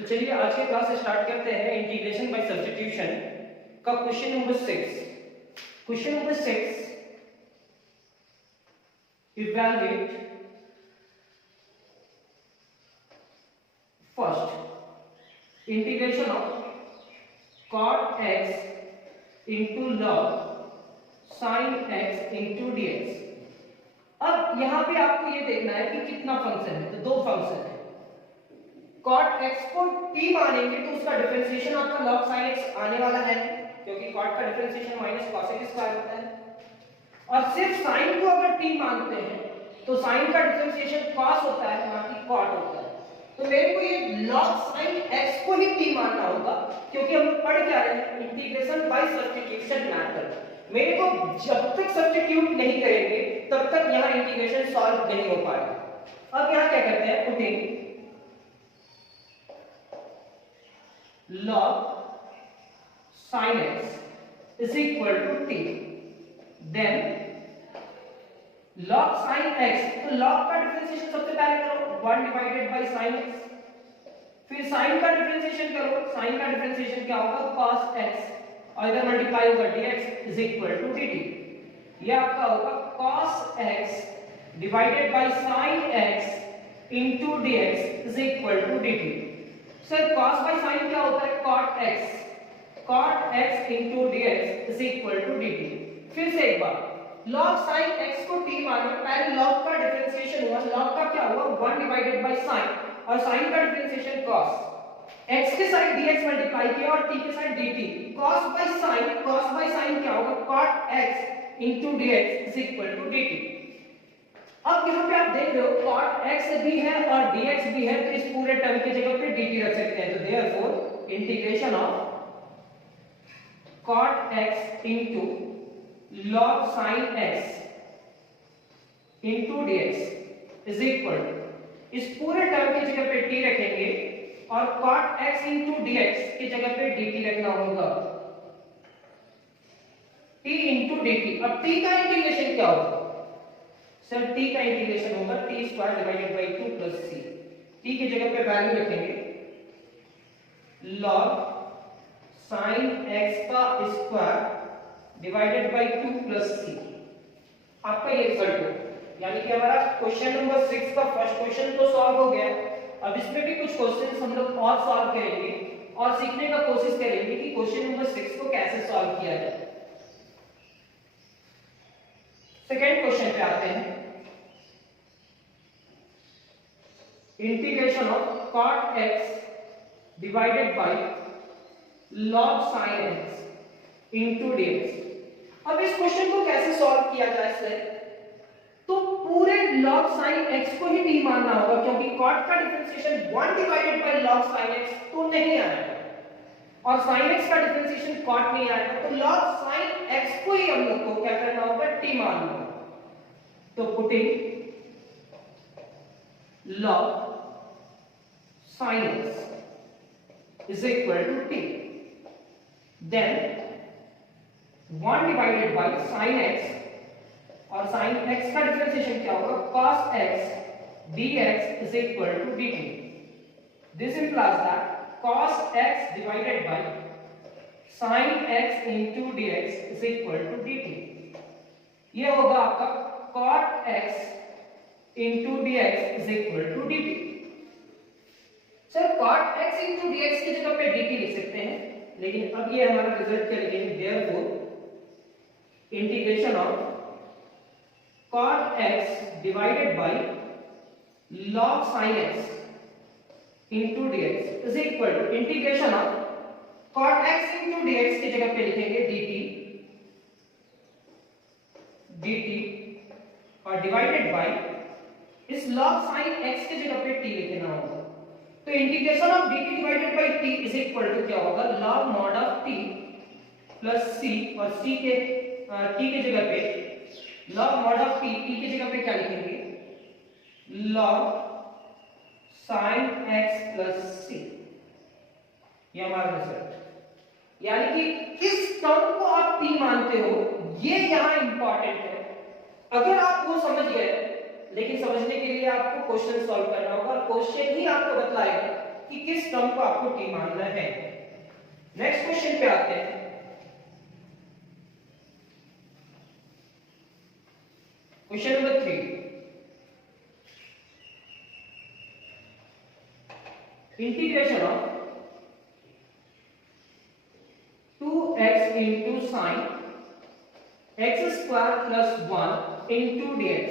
तो चलिए आज के क्लास स्टार्ट करते हैं इंटीग्रेशन बाय सब्स्टिट्यूशन का question number 6। Question number 6, evaluate first integration of cot x into log sin x into dx। अब यहां पे आपको ये देखना है कि कितना फंक्शन है, तो दो फंक्शन है। cot x को t मानेंगे तो उसका डिफरेंशिएशन आपका log sin x आने वाला है, क्योंकि cot का differentiation minus cos x square होता है। और सिर्फ sin को अगर t मानते हैं तो sin का डिफरेंशिएशन cos होता है, ना कि cot होता है। तो मेरे को ये log sin x को ही t मानना होगा, क्योंकि हम लोग पढ़ क्या रहे हैं, इंटीग्रेशन बाय सब्स्टिट्यूशन मेथड। मेरे को जब तक सब्स्टिट्यूट नहीं करेंगे तब तक यहाँ इंटीग्रेशन सॉल्व नहीं हो पाएगा। अब यहाँ क्या करते हैं, putting log sin x is equal to t, then log sin x, तो log का डिफरेंशिएशन सबसे पहले करो 1 डिवाइडेड बाय sin x, फिर sin का डिफरेंशिएशन करो, sin का डिफरेंशिएशन क्या होगा cos x, और इधर मल्टीप्लाई होगा dx is equal to dt। ये आपका होगा cos x divided bye sin x into dx is equal to dt। Sir cos by sin क्या होता है, cot x into dx is equal to dt। फिर से एक बार log sin x को t मानो, पहले log का डिफरेंशिएशन हुआ, log का क्या हुआ 1 डिवाइडेड बाय sin, और sin का डिफरेंशिएशन cos, x के साइड dx मल्टीप्लाई किया और t के side dt। cos by sin क्या होगा, cot x into dx is equal to dt। अब यहाँ पे आप देख रहे हो cot x भी है और dx भी है, तो इस पूरे टर्म की जगह पे dt रख सकते हैं। तो therefore integration of cot x into log sin x into dx is equal to, इस पूरे टर्म की जगह पे t रखेंगे और cot x into dx की जगह पे dt रखना होगा, t into dt। अब t का इंटीग्रेशन क्या होगा, सर t का इंटीग्रेशन होगा t square divided by 2 plus c। t की जगह पे वैल्यू रखेंगे log sin x का square divided by 2 plus c। आपका ये रिजल्ट हो, यानी कि हमारा क्वेश्चन नंबर 6 का फर्स्ट क्वेश्चन तो सॉल्व हो गया। अब इसमें भी कुछ क्वेश्चंस हम लोग और सॉल्व करेंगे और सीखने का कोशिश करेंगे कि क्वेश्चन नंबर 6 को कैसे सॉल्व किया जाए। सेकेंड क्वेश्चन पे आते हैं, integration of cot x divided bye log sin x into dx। अब इस क्वेश्चन को कैसे सॉल्व किया जाए सर, तो पूरे log sin x को ही t मानना होगा, क्योंकि cot का differentiation 1 divided bye log sin x तो नहीं आएगा और sin x का डिफरेंशिएशन cot नहीं आएगा, तो log sin x को ही हम लोग को क्या करना होगा, t मानना होगा। तो putting log sin x is equal to t, then 1 divided bye sin x, और sin x का डिफरेंशिएशन क्या होगा, cos x dx is equal to dt। This implies that cos x divided by sin x into dx is equal to dt। ये होगा आपका cot x into dx is equal to dt। Sir cot x into dx की जगह पे dt लिख सकते हैं, लेकिन अब ये हमारा रिजल्ट क्या लिखेंगे, therefore integration of cot x divided by log sin x into dx is equal to integration of cot x into dx की जगह पे लिखेंगे dt और डिवाइडेड बाय इस log sin x की जगह पे t लिखना होगा। तो integration of dt divided by t is equal to क्या होगा, log mod of t plus c, और c के t की जगह पे log mod of t, t की जगह पे क्या लिखेंगे, log sin x plus c। ये हमारा रिजल्ट, यानी कि इस टर्म को आप t मानते हो, ये यहां इंपॉर्टेंट है। अगर आप वो समझ गए, लेकिन समझने के लिए आपको क्वेश्चन सॉल्व करना होगा और क्वेश्चन ही आपको बतलाएगा कि किस टर्म को आपको t मानना है। नेक्स्ट क्वेश्चन पे आते हैं। Question number 3, integration of 2x into sin x square plus 1 into dx।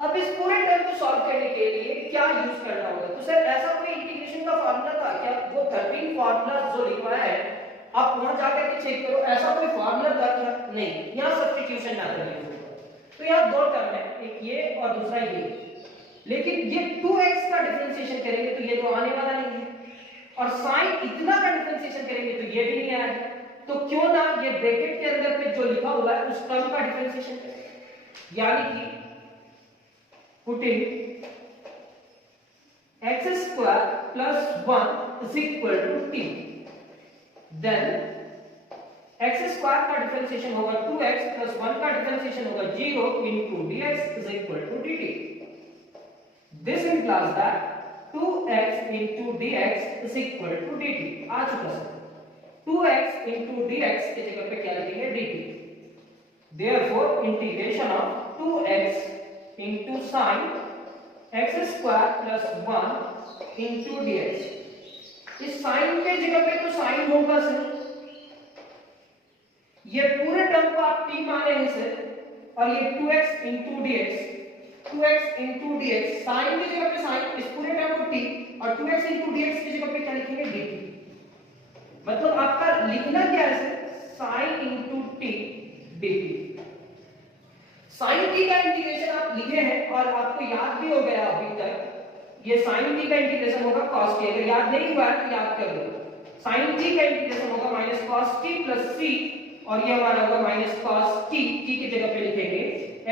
अब इस पूरे टर्म को सॉल्व करने के लिए क्या यूज करना होगा? तो सर ऐसा कोई इंटीग्रेशन का फार्मूला था क्या? वो 13 फार्मूला जो लिखवाया है आप वहां जाकर के चेक करो, ऐसा कोई फार्मूला था क्या? नहीं, यहां सब्स्टिट्यूशन मेथड यूज होगा। तो यहां दो टर्म है, एक ये और दूसरा ये, लेकिन ये 2x का डिफरेंशिएशन करेंगे तो ये तो आने वाला नहीं है, और sin इतना का डिफरेंशिएशन करेंगे तो ये भी नहीं आएगा। तो क्यों ना ये ब्रैकेट के अंदर पे जो लिखा हुआ है उस टर्म का डिफरेंशिएशन करें, यानी कि putting x square plus 1 is equal to t, then x square का डिफरेंशिएशन होगा 2x plus 1 का डिफरेंशिएशन होगा 0 into dx is equal to dt। This implies that 2x into dx is equal to dt। आ चुका sir, 2x into dx की जगह पे क्या लिखेंगे dt। Therefore integration of 2x into sin x square plus 1 into dx। इस sin के जगह पे तो sin होगा सर, ये पूरे टर्म को आप t माने हैं सर, और ये 2x into dx, 2x into dx, sin की जगह पे sin, इस पूरे टर्म को t, और 2x into dx की जगह पे क्या लिखेंगे dt। मतलब आपका लिखना क्या है sir, sin into t dt। sin t का इंटीग्रेशन आप लिखे हैं और आपको याद भी हो गया अभी तक, ये sin t का इंटीग्रेशन होगा cos t। अगर याद नहीं हुआ तो याद कर लो, sin t का इंटीग्रेशन होगा minus cos t plus c, और ये हमारा होगा माइनस cos t, t की जगह पे लिखेंगे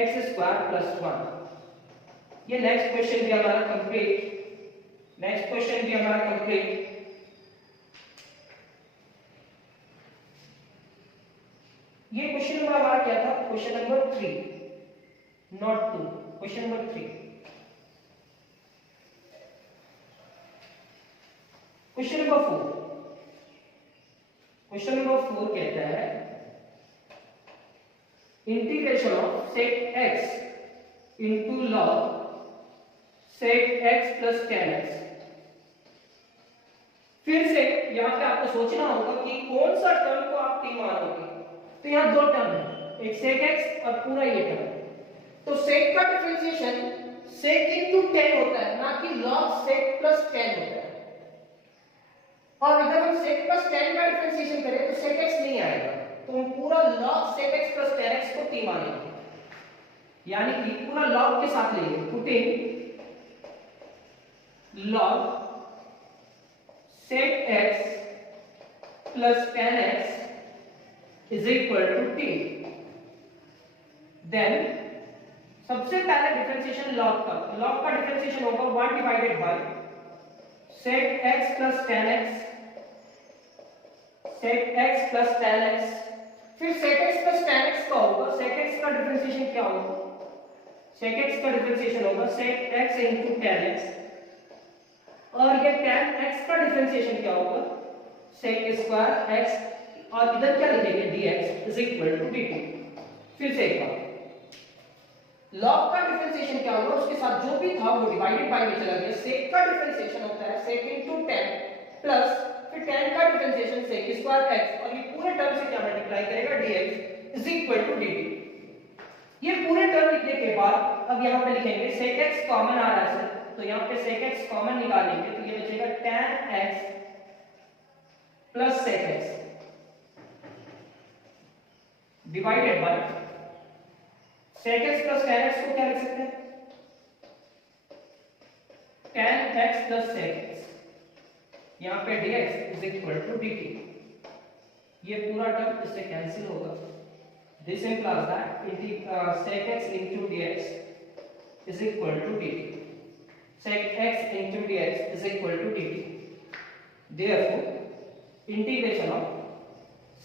x स्क्वायर प्लस 1। ये नेक्स्ट क्वेश्चन भी हमारा कंप्लीट, नेक्स्ट क्वेश्चन भी हमारा कंप्लीट। ये क्वेश्चन नंबर हमारा क्या था? Question number 3, not 2, question number 3। Question number 4, question number 4 कहता है integration of sec x into log sec x plus tan x। फिर से यहां पे आपको सोचना होगा कि कौन सा टर्म को आप t मानोगे। तो यहां दो टर्म है, एक sec x और पूरा ये टर्म। तो sec का डिफरेंशिएशन sec into tan होता है, ना कि log sec plus tan होता है। और अगर हम sec plus tan का डिफरेंशिएशन करें तो sec x नहीं आएगा, तो हम पूरा log sec x plus tan x को t मानेंगे, यानी कि पूरा log के साथ लेंगे, putting log sec x plus tan x is equal to t। then सबसे पहले डिफरेंशिएशन log का डिफरेंशिएशन होगा 1 divided bye sec x plus tan x, sec x plus tan x। फिर sec x plus tan x का होगा, sec x का differentiation क्या होगा, sec x का डिफरेंशिएशन होगा sec x into tan x, और ये tan x का डिफरेंशिएशन क्या होगा sec स्क्वायर x, और इधर क्या लिखेंगे dx is equal to dt। फिर से एक बार log का डिफरेंशिएशन क्या होगा, उसके साथ जो भी था वो डिवाइडेड बाय में चला गया। sec का डिफरेंशिएशन होता है sec into tan प्लस फिर tan का डिफरेंशिएशन sec स्क्वायर x, और ये पूरे टर्म से क्या मल्टीप्लाई करेगा dx is equal to dt। ये पूरे टर्म लिखने के बाद अब यहां पे लिखेंगे sec x कॉमन आ रहा है सर, तो यहां पे sec x कॉमन निकालेंगे तो ये बचेगा tan x plus sec x divided bye sec x plus tan x को क्या लिख सकते हैं, tan x plus sec x, यहां पे dx is equal to dt। ये पूरा टर्म इससे कैंसिल होगा। This implies that sec x into dx is equal to dt। sec x into dx is equal to dt। therefore integration of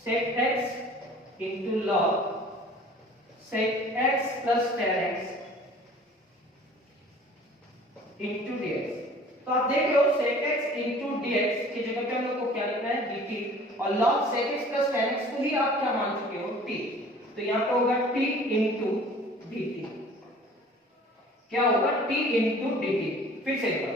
sec x into log sec x plus tan x into dx तो आप देख रहे हो sec x into dx की जगह पे हम लोग को क्या लिखना है dt, और log sec x plus tan x को ही आप क्या मान चुके हो t, तो यहाँ पे होगा t into dt, क्या होगा t into dt। फिर से एक बार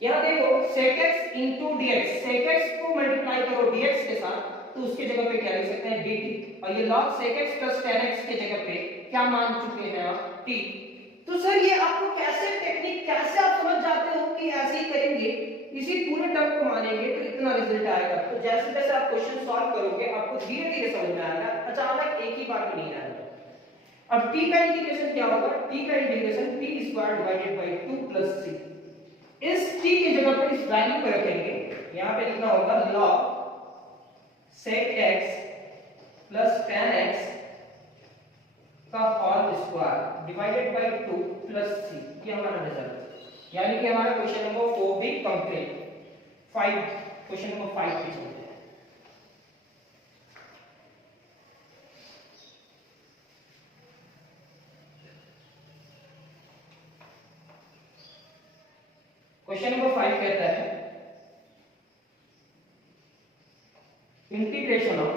यहाँ देखो sec x into dx, sec x को मल्टीप्लाई करो dx के साथ तो उसके जगह पे क्या लिख सकते हैं dt, और ये log sec x plus tan x के जगह पे क्या मान चुके हैं आप t। तो सर ये आपको कैसे टेक्निक, कैसे आप समझ जाते हो कि ऐसे ही करेंगे, इसी पूरे टर्म को मानेंगे तो इतना रिजल्ट आएगा। तो जैसे जैसे आप क्वेश्चन सॉल्व करोगे आपको धीरे धीरे समझ में आएगा, अचानक एक ही बार में नहीं आएगा। अब t का इंटीग्रेशन क्या होगा, t का integration p square divided by 2 plus c, इस t की जगह पर इस वैल्यू को रखेंगे, यहां पे लिखना होगा log sec x plus tan x का whole square divided by 2 plus c, ये हमारा रिजल्ट। यानी कि हमारा क्वेश्चन नंबर 4 भी कंप्लीट। 5 क्वेश्चन नंबर 5 पे चलते हैं। क्वेश्चन नंबर 5 कहता है integration of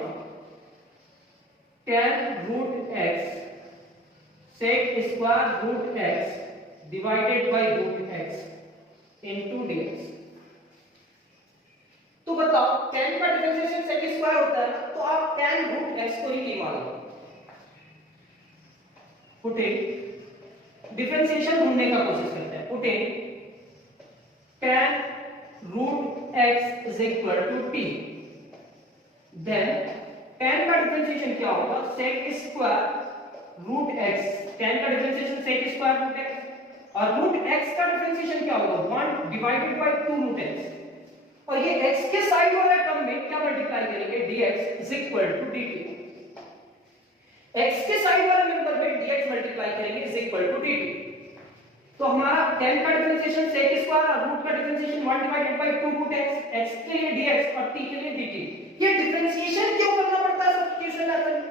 tan root x sec square root x divided by root x into dx। तो बताओ tan का डिफरेंशिएशन sec स्क्वायर होता है ना, तो आप tan रूट x को ही नहीं मानो, पुटिंग डिफरेंशिएशन ढूंढने का कोशिश करते हैं। Putting tan root x is equal to t, then tan का डिफरेंशिएशन क्या होगा sec square root x, tan का differentiation sec square root x, और रूट x का डिफरेंशिएशन क्या होगा 1 डिवाइडेड बाय 2 रूट x, और ये x के साइड वाले टर्म में क्या मल्टीप्लाई करेंगे dx is equal to dt, x के साइड वाले नंबर में dx मल्टीप्लाई करेंगे इज इक्वल टू dt। तो हमारा tan का डिफरेंशिएशन sec स्क्वायर और रूट का differentiation 1 divided by 2 root x, x के लिए dx और t के लिए dt। ये डिफरेंशिएशन क्यों करना पड़ता है सब्स्टिट्यूशन मेथड में?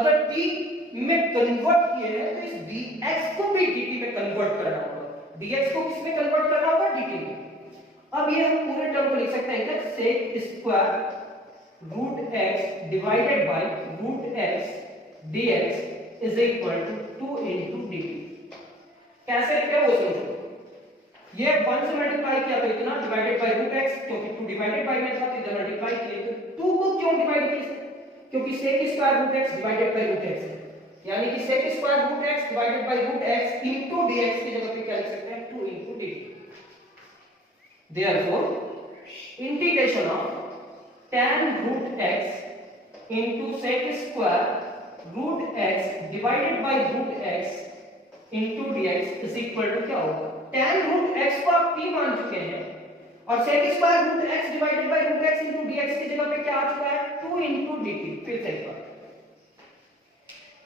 अगर t में कन्वर्ट किए हैं तो इस dx को भी dt में कन्वर्ट करना होगा, dx को किस में कन्वर्ट करना होगा dt में। अब ये हम पूरे टर्म को लिख सकते हैं क्या sec square root x divided by root x dx is equal to 2 into dt। कैसे लिखते हैं वो समझो, ये 1 से मल्टीप्लाई किया तो इतना डिवाइडेड बाय रूट x, क्योंकि 2 डिवाइडेड बाय में था तो इधर मल्टीप्लाई किए तो 2 को क्यों डिवाइड किया, क्योंकि sec square root x divided by root x, यानी कि sec square root x divided by root x into dx की जगह पे क्या लिख सकते हैं 2 into dt। Therefore integration of tan root x into sec square root x divided by root x into dx is equal to क्या होगा, tan root x को आप p मान चुके हैं और sec square root x divided by root x into dx की जगह पे क्या आ चुका है 2 इनटू dt। फिर से एक बार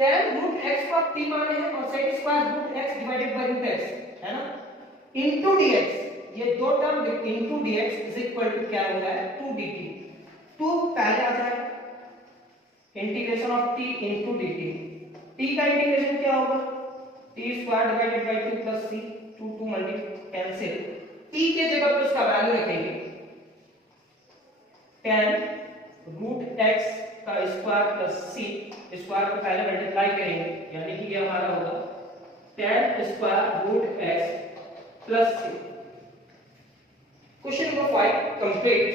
tan रूट x को आप p माने हैं और sec square root x divided by root x है ना इनटू dx, ये दो term into dx is equal to क्या हो रहा है 2 dt। 2 पहले आ जाएगा, integration of t into dt, t का इंटीग्रेशन क्या होगा t square divided by 2 plus c, 2 2 multi cancel, t के जगह पे उसका वैल्यू रखेंगे tan रूट x का स्क्वायर प्लस c, स्क्वायर को पहले मल्टीप्लाई करेंगे, यानी कि ये हमारा होगा tan square root x plus c। Question number 5 complete.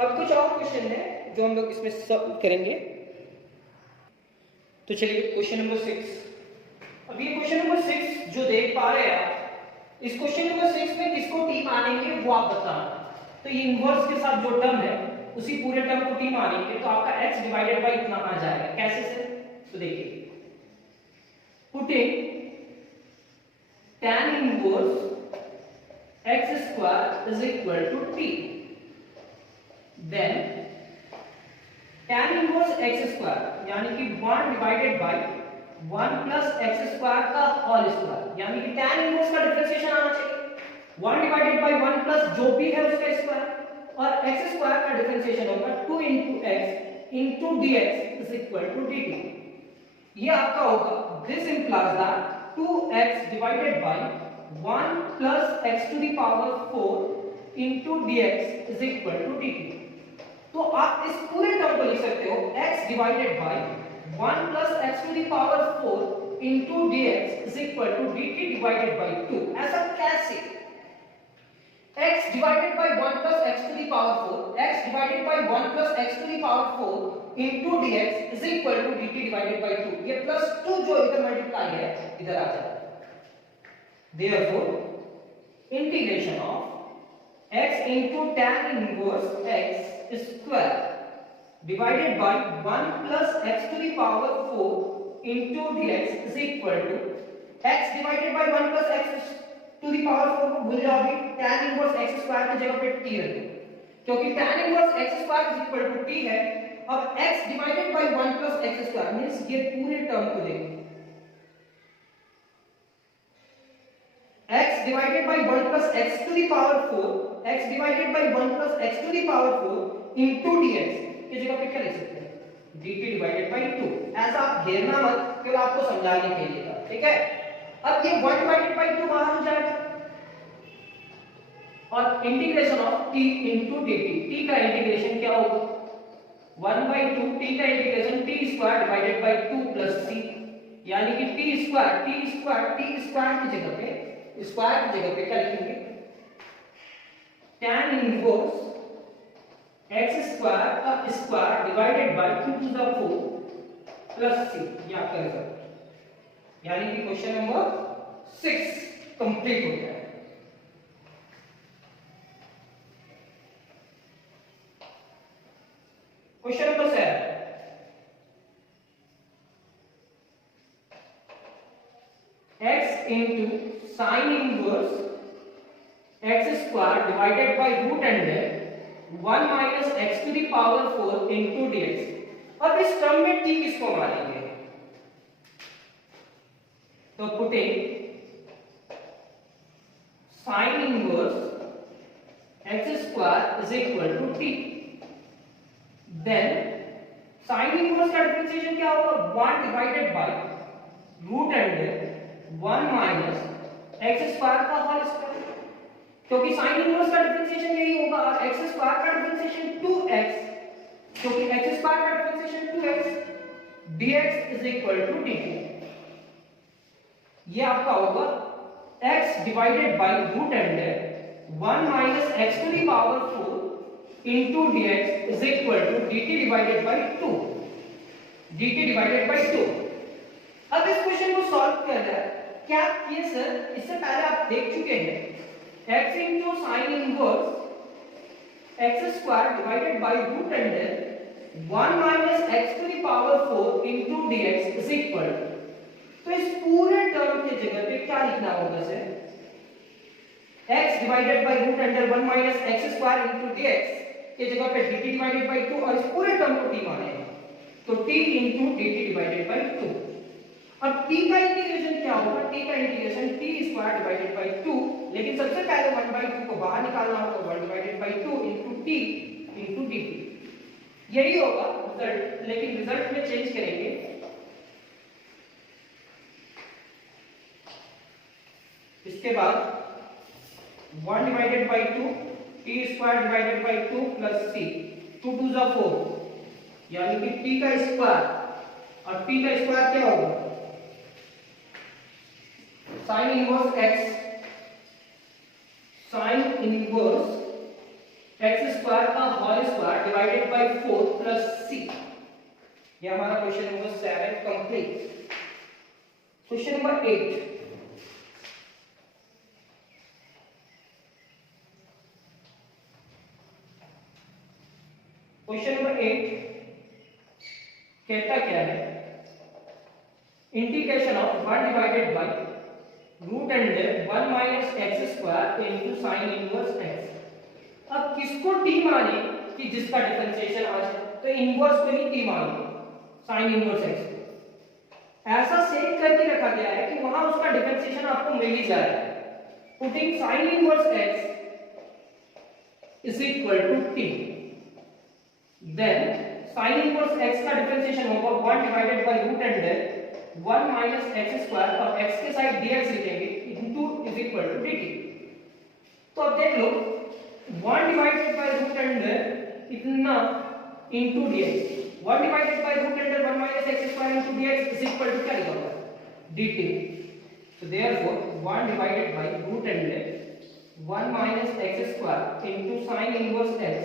अब कुछ और क्वेश्चन है जो हम लोग इसमें सॉल्व करेंगे। तो चलिए क्वेश्चन नंबर 6। अब ये क्वेश्चन नंबर 6 जो देख पा रहे हैं आप, इस क्वेश्चन नंबर 6 में किसको t मानेंगे वो आप बताना। तो ये इनवर्स के साथ जो टर्म है उसी पूरे टर्म को t मानेंगे तो आपका x डिवाइडेड बाय इतना आ जाएगा। कैसे से, तो देखिए putting tan inverse x square is equal to t, then tan inverse x square यानी कि 1 divided by 1 plus x square का whole square, यानी कि tan inverse का डिफरेंशिएशन आना चाहिए 1 divided by 1 plus जो भी है उसका स्क्वायर, और x square का डिफरेंशिएशन होगा 2 into x into dx is equal to dt। ये आपका होगा, this implies that 2x divided by 1 plus x to the power 4 into dx is equal to dt। तो आप इस पूरे टर्म को लिख सकते हो x divided bye 1 plus x to the power 4 into dx is equal to dt divided by 2। ऐसा कैसे? x divided by 1 plus x to the power 4, x divided by 1 plus x to the power 4 into dx is equal to dt divided by 2। ये plus 2 जो इधर multiply है इधर आ जाएगा। Therefore, integration of x into tan inverse x square divided by 1 plus x to the power 4 into dx is equal to x divided by 1 plus x to the power 4 को भूल जाओ, अभी tan inverse x square की जगह पे t रख दो, क्योंकि tan inverse x square is equal to t है। अब x divided by 1 plus x square means ये पूरे टर्म को देखो, x divided by 1 plus x to the power 4, x divided by 1 plus x to the power 4 into dx की जगह पे क्या लिख सकते हैं? dt divided by 2। ऐसा आप घेरना मत, केवल आपको समझाने के लिए था, ठीक है। अब ये 1 divided by 2 बाहर हो जाएगा और integration of t into dt, t का इंटीग्रेशन क्या होगा? 1 by 2, t का integration t square divided by 2 plus c, यानी कि t स्क्वायर की जगह पे क्या लिखेंगे? tan इनवर्स x स्क्वायर का square divided by 2 to the 4 plus c, ये आपका रिजल्ट, यानी कि क्वेश्चन नंबर 6 कंप्लीट हो गया है। Question number 7, x into sin inverse x square divided by root under 1 minus x to the power 4 into dx। अब इस टर्म में t किसको मानेंगे? तो putting sin inverse x square is equal to t, then sin inverse का differentiation क्या होगा? 1 divided by root under 1 minus x square का होल स्क्वायर, क्योंकि sin इनवर्स का डिफरेंशिएशन यही होगा, और x स्क्वायर का डिफरेंशिएशन 2x, क्योंकि x स्क्वायर का differentiation 2x, dx is equal to dt। ये आपका होगा x divided by root under 1 minus x to the power 4 into dx is equal to dt divided by 2, dt divided by 2। अब इस question को solve करना है, क्या किए सर? इससे पहले आप देख चुके हैं x into sin inverse x square divided by root under 1 minus x to the power 4 into dx is equal, तो इस पूरे टर्म के जगह पे क्या लिखना होगा sir? x divided by root under 1 minus x square into dx के जगह पे dt divided by 2, और इस पूरे टर्म को t मानेंगे, तो t into dt divided by 2। अब t का इंटीग्रेशन क्या होगा? t का integration t square divided by 2, लेकिन सबसे पहले 1 by 2 को बाहर निकालना होगा, 1 divided by 2 into t into dt, यही होगा रिजल्ट, लेकिन रिजल्ट में चेंज करेंगे। इसके बाद 1 divided by 2 t square divided by 2 plus c, 2 to the 4, यानी कि t का स्क्वायर, और t का स्क्वायर क्या होगा? sin inverse x स्क्वायर का whole square divided by 4 plus c। ये हमारा question number 7 complete. Question number 8, question number 8 कहता क्या है? Integration of 1 divided by root under 1 minus x square into sin inverse x। अब किसको t माने कि जिसका डिफरेंशिएशन आ जाए? तो इनवर्स को ही t माने, sin इनवर्स x। ऐसा सेट करके रखा गया है कि वहां उसका डिफरेंशिएशन आपको मिल ही जाए। Putting sin inverse x is equal to t, then sin inverse x का डिफरेंशिएशन होगा 1 divided by root under 1 minus x square, और x के साइड dx लिखेंगे, into is equal equal to dt। तो अब देख लो 1 डिवाइडेड बाय रूट अंडर इतना into dx, 1 divided by root under 1 minus x square into dx is equal to क्या लिखा होगा dt। तो therefore 1 divided by root under 1 minus x square into sin inverse x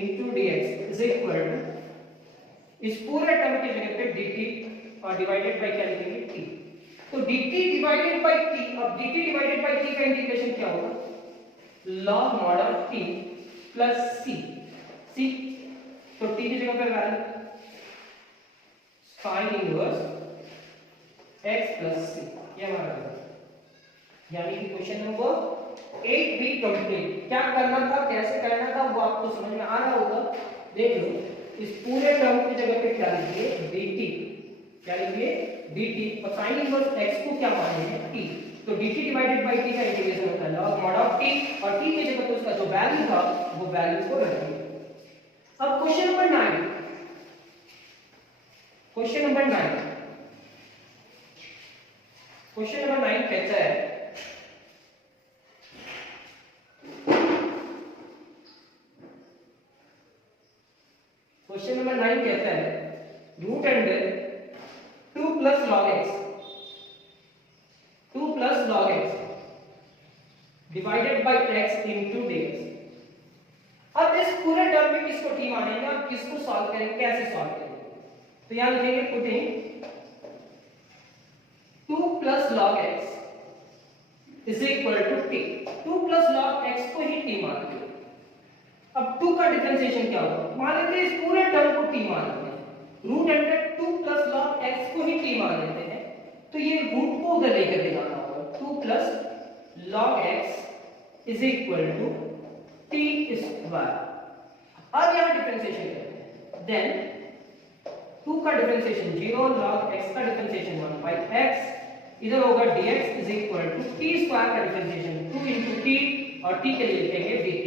into dx is equal to इस पूरे term की जगह पे dt और डिवाइडेड बाय क्या लिखेंगे t। तो dt डिवाइडेड बाय t, अब dt डिवाइडेड बाय t का इंटीग्रेशन क्या होगा log mod of t plus c, c तो t की जगह पर value sin inverse x plus c, ये हमारा है। यानी कि क्वेश्चन नंबर 8 भी कंप्लीट। क्या करना था, कैसे करना था वो आपको समझ में आ रहा होगा। देख लो इस पूरे टर्म की जगह पे क्या लिखिए dt, क्या लिखिए dt और sin इनवर्स x को क्या मानेंगे t। तो dt डिवाइडेड बाय t का इंटीग्रेशन होता है log mod of t और t की जगह पे उसका जो वैल्यू था वो वैल्यू को रखिए। अब question number 9, question number 9, question number 9 कहता है क्वेश्चन नंबर 9 कहता है root under 2 plus log x, 2 plus log x divided by x into dx। अब इस पूरे टर्म में किसको t मानेंगे और किसको सॉल्व करेंगे, कैसे सॉल्व करेंगे। तो यहां लिखेंगे putting 2 plus log x is equal to t। 2 plus log x को ही t मान लेते हैं। अब 2 का डिफरेंशिएशन क्या होगा, मान लेते हैं इस पूरे टर्म को t मान लेते हैं, root under 2 plus log x को ही t मान लेते हैं। तो ये रूट को उधर लेकर के जाना होगा, 2 plus log x is equal to t square. अब यहां डिफरेंशिएशन करते हैं, देन 2 का डिफरेंशिएशन 0, log x का डिफरेंशिएशन 1 बाय x, इधर होगा dx is equal to t square का डिफरेंशिएशन 2 into t और t के लिए लिखेंगे dt।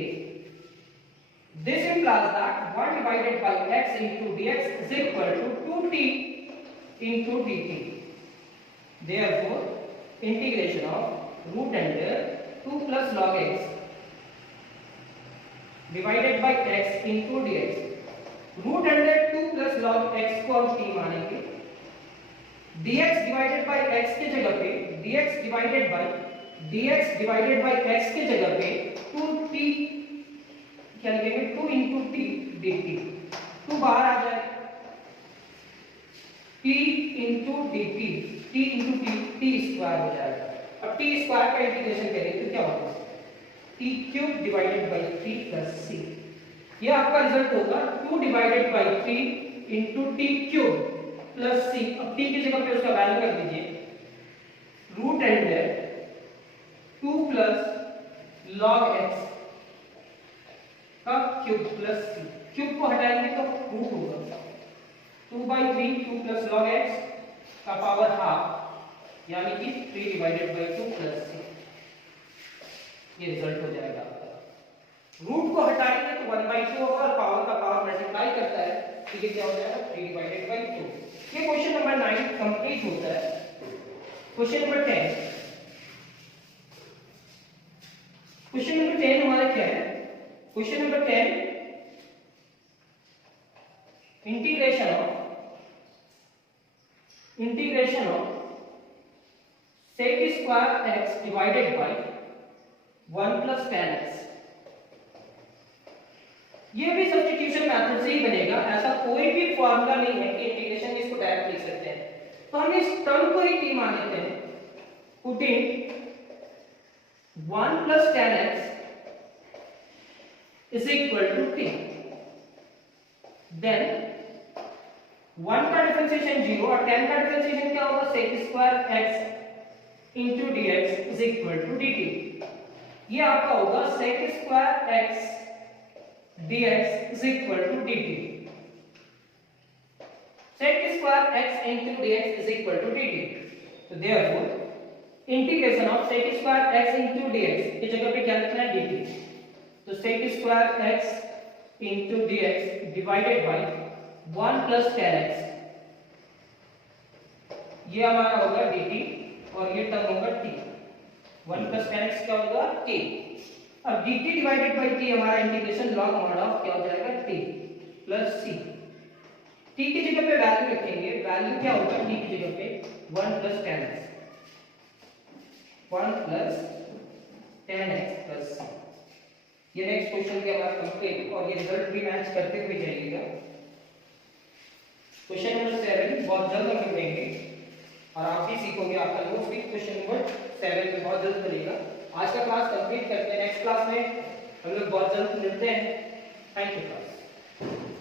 This implies that 1 divided by x into dx is equal to 2t into dt. Therefore, integration of root under 2 plus log x divided by x into dx. Root under 2 plus log x को हम t मानेंगे, dx divided by x के जगह पे dx divided by x के जगह पे 2t क्या लिखेंगे 2 into t dt। 2 बाहर आ जाए t into dt, t into t square हो जाएगा। अब t स्क्वायर का इंटीग्रेशन करेंगे तो क्या होगा t cube divided by 3 plus c। ये आपका रिजल्ट होगा 2 divided by 3 into t cube plus c। अब t की जगह पे उसका वैल्यू कर दीजिए root under 2 plus log x का क्यूब प्लस c। क्यूब को हटाएंगे तो रूट होगा 2/3 2 प्लस log x का पावर हाफ, यानी कि 3 डिवाइडेड बाय 2 प्लस c। ये रिजल्ट हो जाएगा आपका। रूट को हटाएंगे तो 1/2 होगा और पावर का पावर मल्टीप्लाई करता है, तो ये क्या हो जाएगा 3 डिवाइडेड बाय 2। ये क्वेश्चन नंबर 9 कंप्लीट होता है। क्वेश्चन नंबर 10, क्वेश्चन नंबर 10 हमारा क्या है, question number 10 integration of sec square x divided bye 1 plus tan x। ये भी सब्स्टिट्यूशन मेथड से ही बनेगा, ऐसा कोई भी फॉर्मूला नहीं है कि इंटीग्रेशन इसको डायरेक्ट लिख सकते हैं। तो हम इस टर्म को ही t मान लेते हैं, putting 1 plus tan x is equal to t, then 1 का डिफरेंशिएशन 0 और tan का डिफरेंशिएशन क्या होगा sec square x into dx is equal to dt। ये आपका होगा sec square x dx is equal to dt। sec square x into dx is equal to dt। तो therefore integration of sec square x into dx की जगह पे क्या लिखना है dt। तो sec square x into dx divided by 1 plus tan x, ये हमारा होगा dt और ये टर्म होगा t। 1 प्लस टेन एक्स क्या होगा t। अब dt डिवाइडेड बाई t हमारा इंटीग्रेशन लॉग मॉड ऑफ क्या हो जाएगा t प्लस c। t की जगह पे वैल्यू रखेंगे, वैल्यू क्या होगा t की जगह पे 1 plus ten x 1 plus ten x plus c। ये नेक्स्ट क्वेश्चन के हमारा कंप्लीट और ये रिजल्ट भी मैच करते हुए जाइएगा। क्वेश्चन नंबर 7 बहुत जल्द हम मिलेंगे और आप भी सीखोगे, आपका नोट्स भी क्वेश्चन नंबर 7 में बहुत जल्द बनेगा। आज का क्लास कंप्लीट करते हैं, नेक्स्ट क्लास में हम लोग बहुत जल्द मिलते हैं। Thank you class.